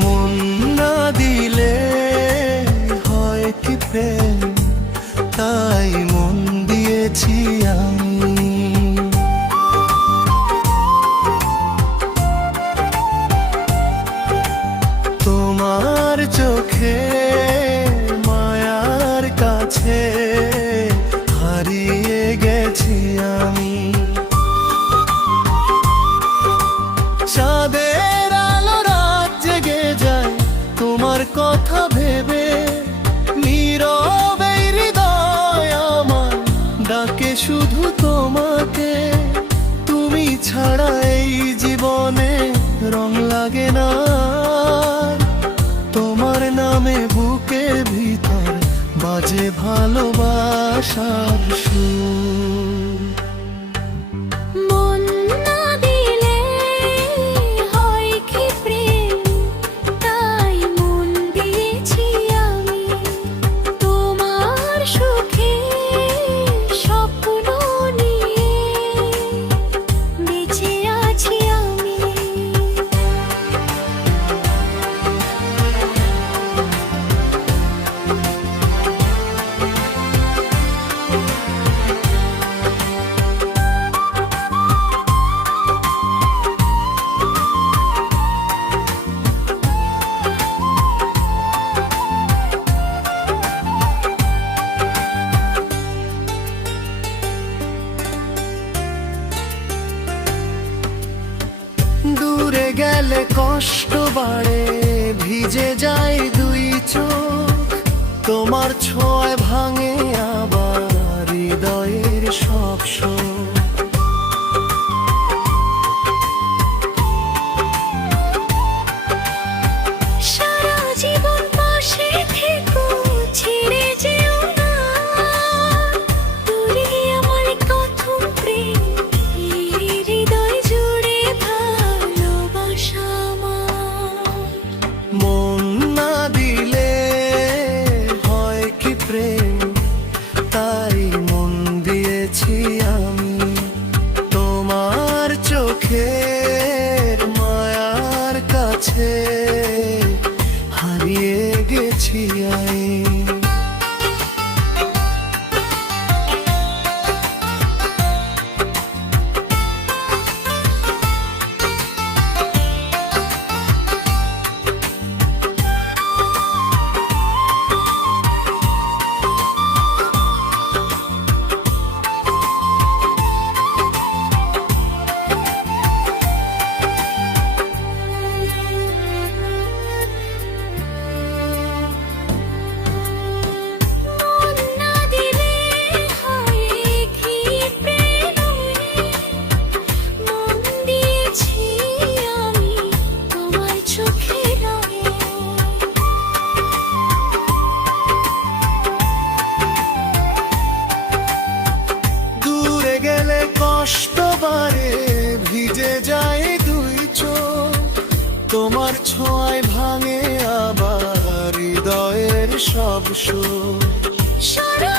মন না দিলে হয় কি প্রেম, তাই মন দিয়েছি আমি। তোমার চোখে মায়ার কাছে হারিয়ে গেছি আমি। চাঁদের আলো রাত জেগে যায় তোমার কথা ভেবে, নীরবে হৃদয় আমার ডাকে শুধু তোমাকে। তুমি ছাড়া এই জীবনে রং লাগে না, তোমার নামে বুকের ভিতর বাজে ভালোবাসার সুর। মন না দিলে হয় কি প্রেম, তাই মন দিয়েছি আমি। তোমার সুখে স্বপ্ন নিয়ে বেঁচে আছি আমি। দূরে গেলে কষ্ট বাড়ে, ভিজে যায় দুই চোখ। তোমার ছোঁয়ায় ভাঙে আবার হৃদয়ের সব শোক। সারা জীবন পাশে থেকো, ছেড়ে যেও না। তুমি আমার প্রথম প্রেম, এই হৃদয় জুড়ে ভালোবাসা আমার। মন না দিলে হয় কি প্রেম, তাই মন দিয়েছি আমি। তোমার চোখের মায়ার কাছে হারিয়ে গেছি আমি। মন না দিলে হয় কি প্রেম, মন দিয়েছি আমি তোমার চোখের রঙে। দূরে গেলে কষ্ট বাড়ে, ভিজে যায় দুই চোখ। তোমার ছোঁয়ায় ভাঙে আবার হৃদয়ের সব সুর। সারা